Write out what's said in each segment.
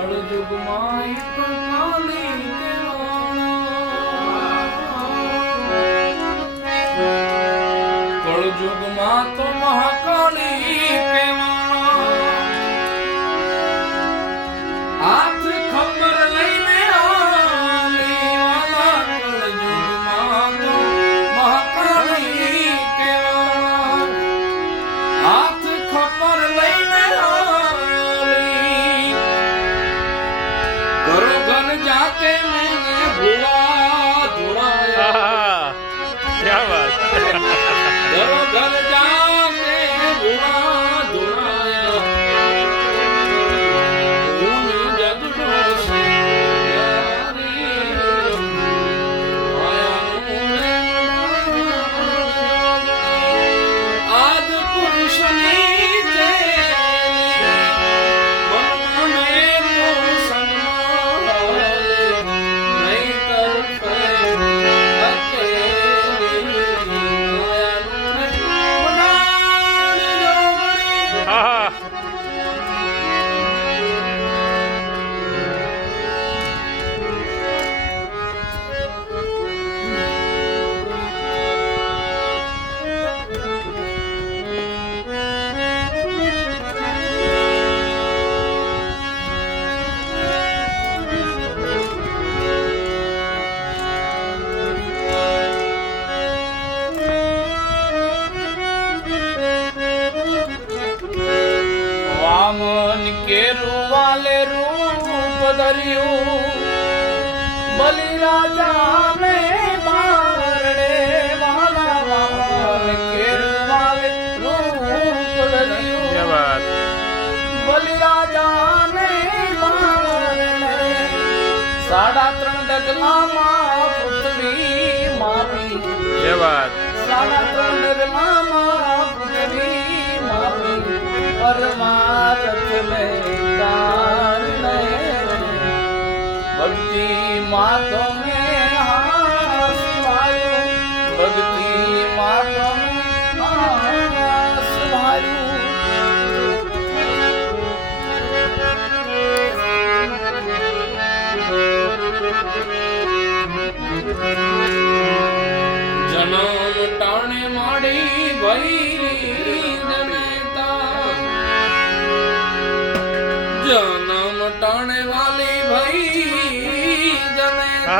பழுதுமாய் காலே ha. ધર્યું બલિ મારણે વાલા વાલ કેર વાલ ધન્યવાદ. બલિ સાડા ત્રણ ડગમાં માં પૃથ્વી માપી. ધન્યવાદ. સાડા ત્રણ ડગમાં માં ભક્તિ મે હાસવાયું. ભક્તિ મે જનમ ટાણે માડી ભૈરી જનતા. જનમ જનેતા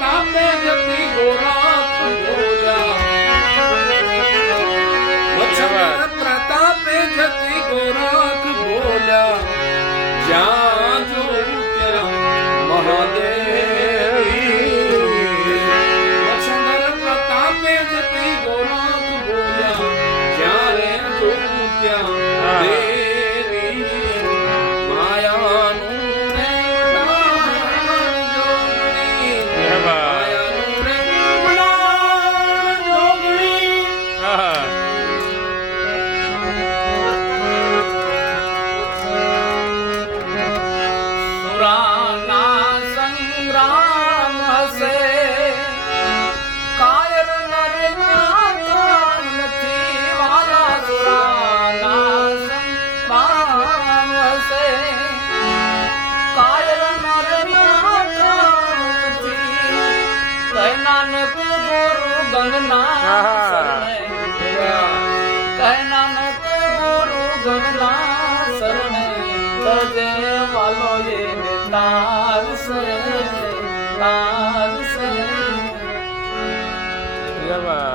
तांबे जति गोरा রে ভালো রে তার সে তার সে। বাবা।